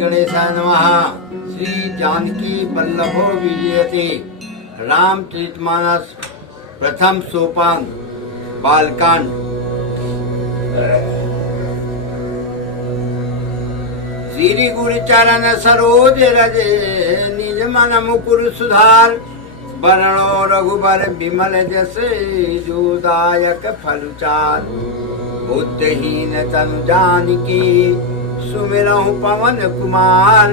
गणेशाय नमः। श्री जानकी वल्लभो विजयते। रामचरितमानस प्रथम सोपान बालकांड। श्री गुरु चरण सरोज रजे निज मन मुकुर सुधार। बरणो रघुबर विमल जसे जो दायक फलचार। बुद्धहीन तनु जानिके सुमिरहु पवन कुमार।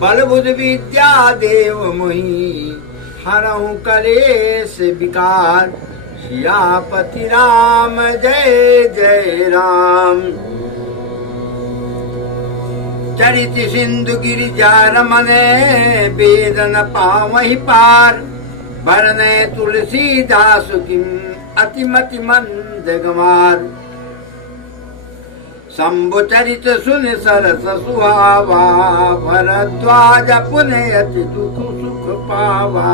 बल बुद्धि विद्या देव मोहि हरहु कलेश विकार। सियापति राम जय जय राम। चरित सिंधु गिरिजा रमने वेदन पावहि पार। बरने तुलसीदास किम अतिमति मंद गमार। शंभु चरित सुन सरस सुहावा। भरद्वाज पुनयति दुख सुख पावा।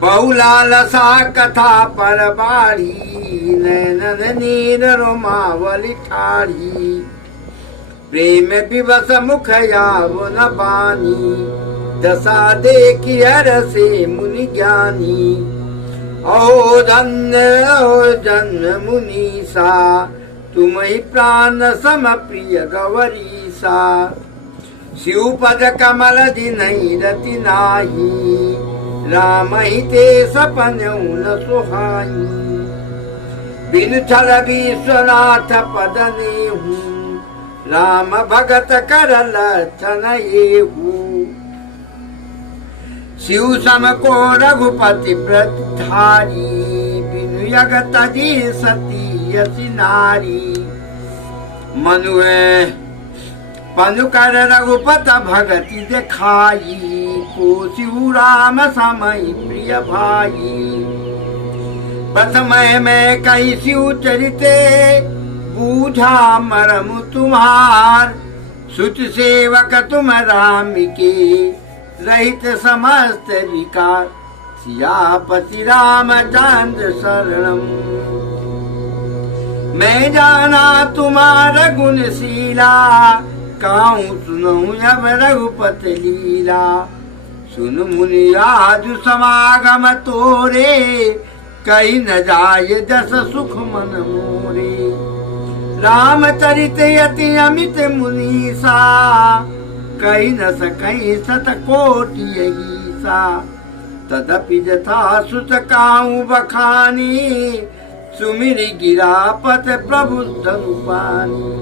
बहुलालसा कथा पर बारी। नैनन नीर रोमावली ठाढ़ी। प्रेम विवश मुख यावो न बानी। दशा देखी हर से मुनि ज्ञानी। अहो धन्य अहो जन्म मुनीसा। तुम ही प्राण सम प्रिय गौरीसा। शिवपद कमल दिनहि रति नाही। राम ही ते सपनऊ न सुहाई। बिनु छल विश्वनाथ पद नेहु। राम भगत कर लक्षण येहु। शिव सम को रघुपति व्रत धारी। बिनु यग तजी सती यसी नारी। मनुए पनु कर रघुपत भगति देखाई। को शिव राम समय प्रिय भाई। प्रथम में कही शिव चरिते बूझा मरम तुम्हार। सुत सेवक तुम राम के रहित समस्त विकार। सियापति रामचंद्र शरणम। मैं जाना तुम्हारा गुणशीला। काहू सुनऊं अब रघुपति लीला। सुन मुनि आज समागम तोरे। कहीं न जाय जस सुख मन मोरे। रामचरित यति अमित मुनीसा। कहीं न सकहीं सत कोटि यहीसा। तदपि जथा सुत काहू बखानी। सुमिरि गिरापत प्रभु धनु पानी।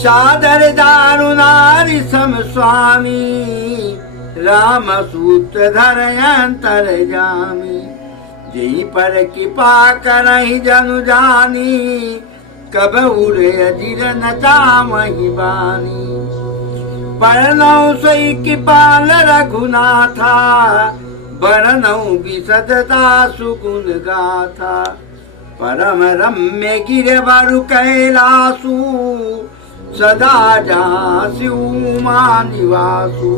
सादर दारु नारी सम स्वामी। राम सूत्र धर अंतरजामी। जेहि पर कृपा करहि जनु जानी। कब उरे अजिर न चामहि बानी। परनौ सोई कृपाल रघुनाथा। बरनौ विशदता सुगुण गाथा। परम रम्य गिरवरु कैलासु। सदा जासु उमा निवासु।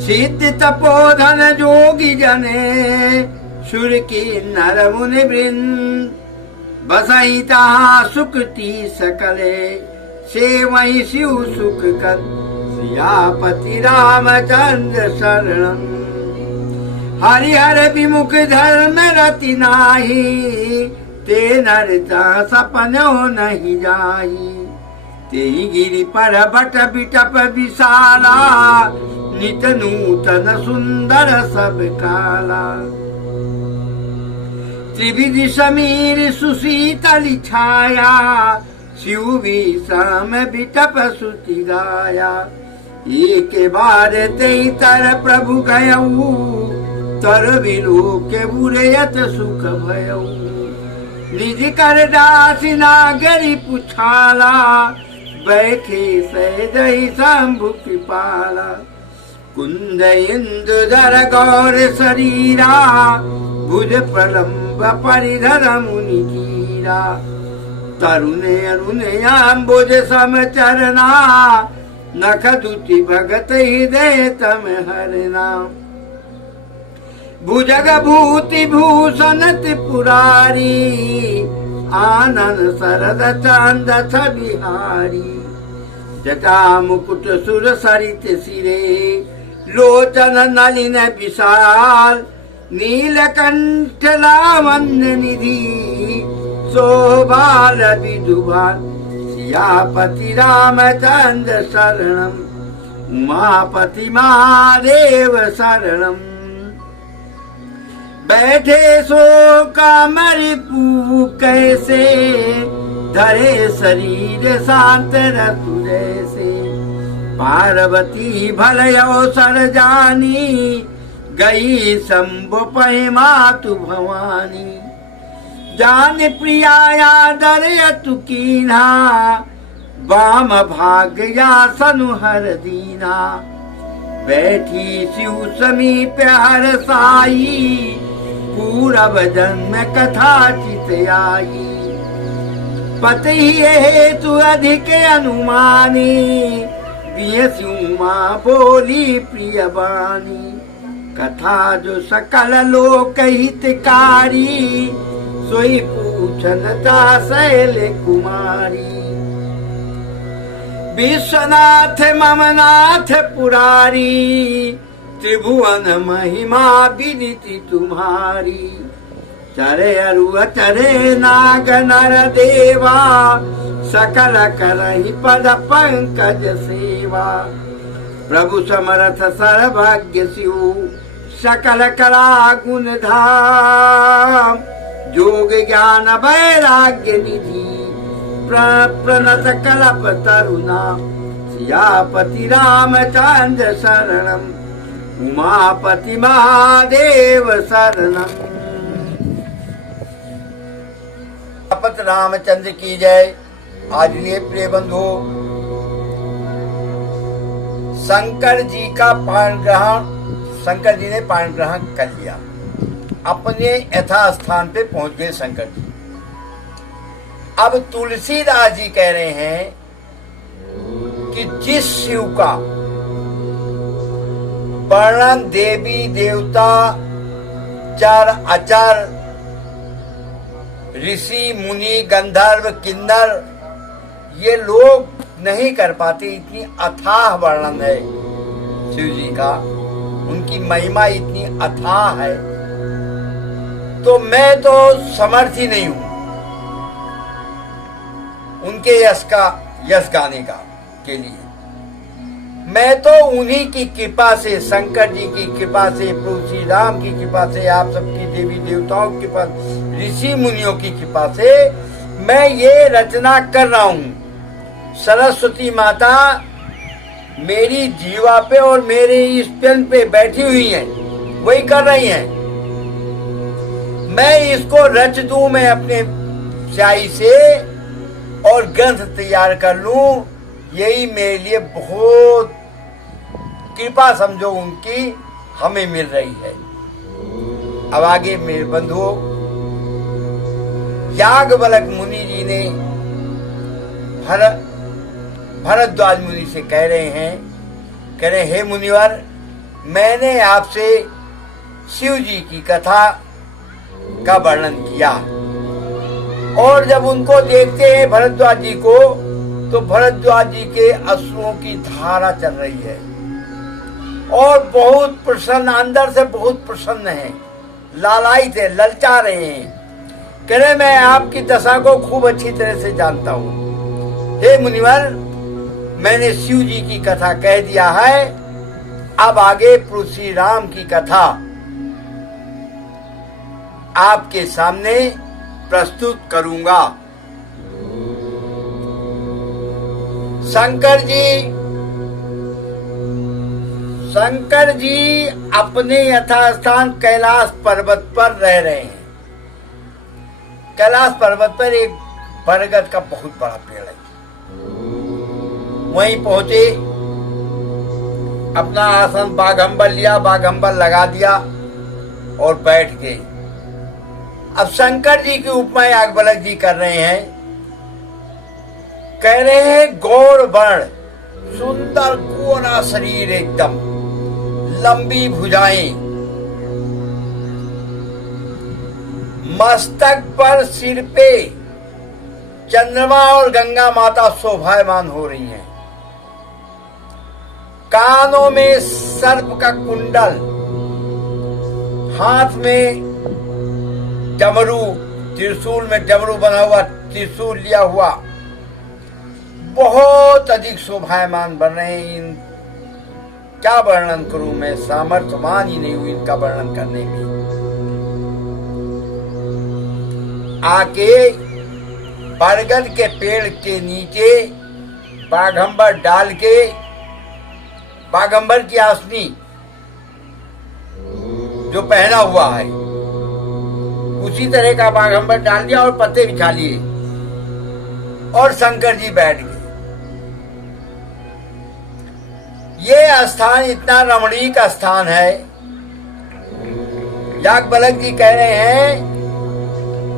सिद्ध तपोधन जोगी जने। सुर की नर मुनि वृंद। बसई तहाँ सुखती सकले। सेवई शिव सुख कर। सियापति रामचंद्र शरणम। हरिहर विमुख धर्म रति नाही। ते नरता सपनो नहीं जाही। तेहि गिरि पर्वत बिटप विशाला। नित नूतन सुंदर सब काला। त्रिविधि समीर सुशीतल छाया। शिव विषम बिटप सुति गाया। एक बार तेई तर प्रभु गयऊ। तर विलोक बुरयत सुख भयऊ। निज कर दासी नागरी पुछाला। बैठे सहजहि शंभु कृपाला। कुंद इंदुधर गौर शरीरा। भुज प्रलंब परिधर मुनि कीरा। तरुण अरुण अम्बुज सम चरना। नख दुति भगत हृदय तम हरना। भुजग भूति भूषण त्रिपुरारी। आनंद शरद चंद बिहारी। जटा मुकुट सुर सरित सिरे लोचन नलिन विशाल। नीलकंठ लावण्य निधि शोभाल विदुभाल। सियापति रामचंद्र शरणम उमापति महादेव शरणम। बैठे सो कामरि पू कैसे धरे शरीर शांत रतु जैसे। पार्वती भलय अवसर जानी गई शंभु पै मातु भवानी। जान प्रिया दर यतु कीन्हा वाम भाग्या सनुहर दीना। बैठी शिव समीप हर साई पूरब जन्म कथा चित आई। पति हेतु अधिक अनुमानी उमा बोली प्रिय बानी। कथा जो सकल लोक हितकारी सोई पूछनता शैल कुमारी। विश्वनाथ ममनाथ पुरारी त्रिभुवन महिमा विदिति तुम्हारी। चरे अरु चरे नाग नर देवा सकल करहि पद पंकज सेवा। प्रभु समर्थ सर्वज्ञ शिव सकल कला गुण धाम। जोग ज्ञान वैराग्य निधि प्रणत कलप तरुणा। सियापति रामचंद्र शरणम उमापति महादेव शरणम। सियापति रामचंद्र की जय। आदरणीय प्रिय बंधु, शंकर जी का पाण ग्रहण शंकर जी ने पाण ग्रहण कर लिया। अपने यथा स्थान पे पहुंच गए शंकर जी। अब तुलसीदास जी कह रहे हैं कि जिस शिव का वर्णन देवी देवता चर अचर ऋषि मुनि गंधर्व किन्नर ये लोग नहीं कर पाते, इतनी अथाह वर्णन है शिव जी का। उनकी महिमा इतनी अथाह है, तो मैं तो समर्थ ही नहीं हूं उनके यश गाने का के लिए। मैं तो उन्हीं की कृपा से, शंकर जी की कृपा से, प्रभु श्री राम की कृपा से, आप सबकी देवी देवताओं की कृपा, ऋषि मुनियों की कृपा से मैं ये रचना कर रहा हूं। सरस्वती माता मेरी जीवा पे और मेरे इस पेन पे बैठी हुई हैं, वही कर रही हैं। मैं इसको रच दूं, मैं अपने स्याही से और ग्रंथ तैयार कर लूं, यही मेरे लिए बहुत कृपा समझो उनकी हमें मिल रही है। अब आगे मेरे बंधुओं, याज्ञवल्क्य मुनि जी ने भरद्वाज मुनि से कह रहे हे मुनिवर, मैंने आपसे शिव जी की कथा का वर्णन किया, और जब उनको देखते हैं भरद्वाज जी को, तो भरद्वाज जी के अश्रुओं की धारा चल रही है और बहुत प्रसन्न, अंदर से बहुत प्रसन्न हैं, लालायित है, ललचा रहे हैं। कह रहे मैं आपकी दशा को खूब अच्छी तरह से जानता हूं। हे मुनिवर, मैंने शिव जी की कथा कह दिया है, अब आगे प्रभु श्री राम की कथा आपके सामने प्रस्तुत करूंगा। शंकर जी अपने यथास्थान कैलाश पर्वत पर रह रहे हैं। कैलाश पर्वत पर एक बरगद का बहुत बड़ा पेड़ है। वहीं पहुंचे, अपना आसन बाघंबर लिया, बाघंबर लगा दिया और बैठ गए। अब शंकर जी की उपमा याज्ञवल्क्य जी कर रहे हैं। कह रहे हैं गौर वर्ण, सुंदर कोना शरीर, एकदम लंबी भुजाएं, मस्तक पर सिर पे चंद्रमा और गंगा माता शोभायमान हो रही हैं। कानों में सर्प का कुंडल, हाथ में डमरू, त्रिशूल में डमरू बना हुआ त्रिशूल लिया हुआ, बहुत अधिक शोभायमान बन रहे हैं। इन क्या वर्णन करूं मैं, सामर्थ्यवान ही नहीं हूं इनका वर्णन करने में। आके बरगद के पेड़ के नीचे बाघंबर डाल के, बाघंबर की आसनी जो पहना हुआ है उसी तरह का बाघंबर डाल दिया और पत्ते बिछा लिए और शंकर जी बैठ गए। ये स्थान इतना रमणीक स्थान है, याज्ञवल्क्य जी कह रहे हैं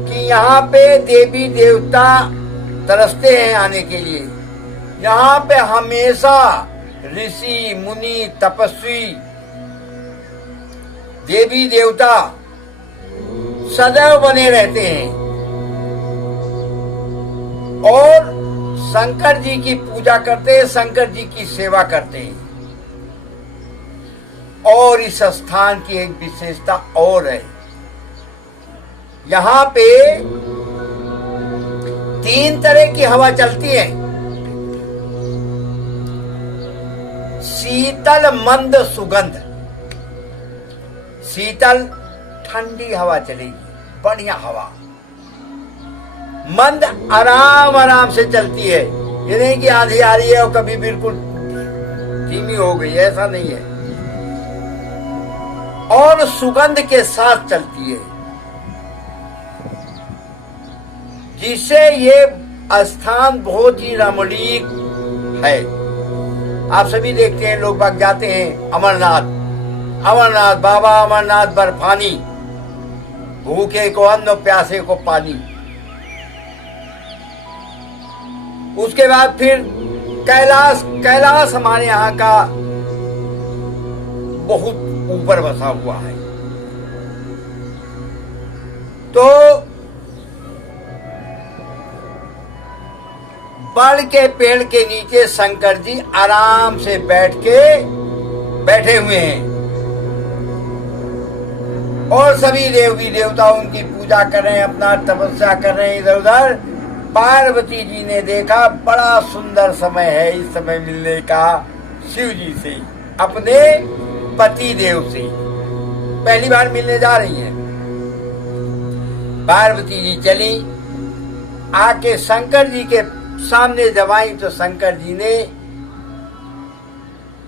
कि यहाँ पे देवी देवता तरसते हैं आने के लिए। यहाँ पे हमेशा ऋषि मुनि तपस्वी देवी देवता सदैव बने रहते हैं और शंकर जी की पूजा करते हैं, शंकर जी की सेवा करते हैं। और इस स्थान की एक विशेषता और है, यहाँ पे 3 तरह की हवा चलती है। शीतल मंद सुगंध, शीतल ठंडी हवा चलेगी, बढ़िया हवा। मंद आराम आराम से चलती है, ये नहीं कि आंधी आ रही है और कभी बिल्कुल धीमी हो गई, ऐसा नहीं है। और सुगंध के साथ चलती है, जिससे ये स्थान बहुत ही रमणीक है। आप सभी देखते हैं, लोग बाग जाते हैं अमरनाथ, अमरनाथ बाबा अमरनाथ बर्फानी, भूखे को अन्न प्यासे को पानी। उसके बाद फिर कैलाश, कैलाश हमारे यहाँ का बहुत ऊपर बसा हुआ है। तो बड़ के पेड़ के नीचे शंकर जी आराम से बैठे हुए हैं और सभी देवी देवता उनकी पूजा कर रहे हैं, अपना तपस्या कर रहे हैं इधर उधर। पार्वती जी ने देखा बड़ा सुंदर समय है इस समय मिलने का शिव जी से, अपने पति देव से पहली बार मिलने जा रही हैं। पार्वती जी चली, आके शंकर जी के सामने जब आई तो शंकर जी ने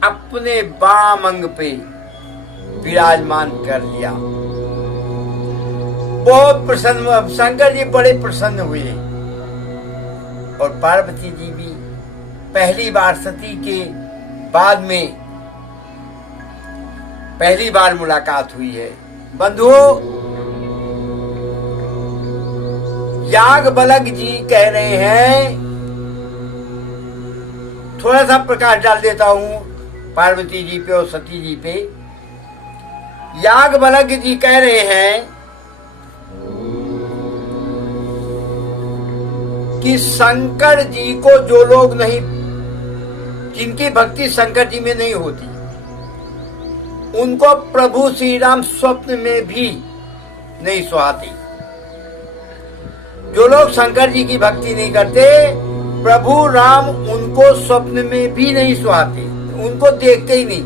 अपने बाम अंग पे विराजमान कर लिया। बहुत प्रसन्न, शंकर जी बड़े प्रसन्न हुए और पार्वती जी भी पहली बार सती के बाद में पहली बार मुलाकात हुई है। बंधुओं, याज्ञवल्क्य जी कह रहे हैं, थोड़ा सा प्रकाश डाल देता हूं पार्वती जी पे और सती जी पे। याज्ञवल्क्य जी कह रहे हैं कि शंकर जी को जो लोग नहीं, जिनकी भक्ति शंकर जी में नहीं होती, उनको प्रभु श्री राम स्वप्न में भी नहीं सुहाते। जो लोग शंकर जी की भक्ति नहीं करते, प्रभु राम उनको स्वप्न में भी नहीं सुहाते, उनको देखते ही नहीं।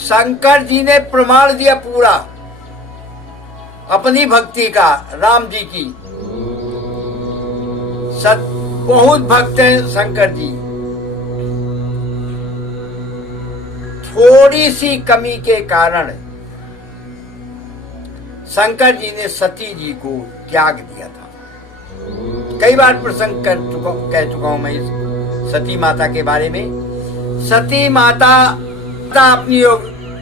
शंकर जी ने प्रमाण दिया पूरा अपनी भक्ति का, राम जी की। बहुत भक्त हैं शंकर जी। थोड़ी सी कमी के कारण शंकर जी ने सती जी को त्याग दिया था। कई बार प्रसंग कह चुका हूं मैं इस सती माता के बारे में। सती माता अपनी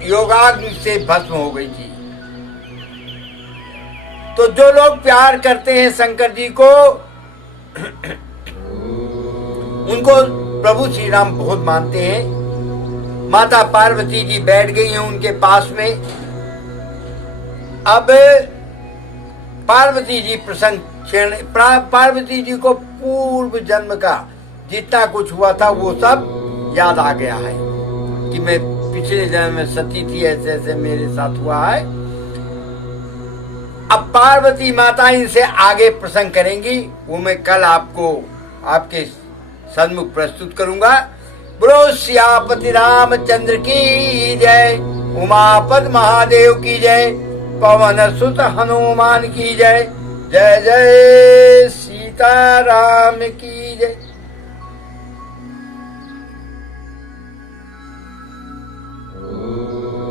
योगाग्नि से भस्म हो गई थी। तो जो लोग प्यार करते हैं शंकर जी को, उनको प्रभु श्री राम बहुत मानते हैं। माता पार्वती जी बैठ गई हैं उनके पास में। अब पार्वती जी पार्वती जी को पूर्व जन्म का जितना कुछ हुआ था वो सब याद आ गया है कि मैं पिछले जन्म में सती थी, ऐसे ऐसे मेरे साथ हुआ है। अब पार्वती माता इनसे आगे प्रसंग करेंगी, वो मैं कल आपको आपके सन्मुख प्रस्तुत करूंगा। बोलो सियापति रामचंद्र की जय, उमापद महादेव की जय, पवन सुत हनुमान की जय, जय जय सीताराम की जय।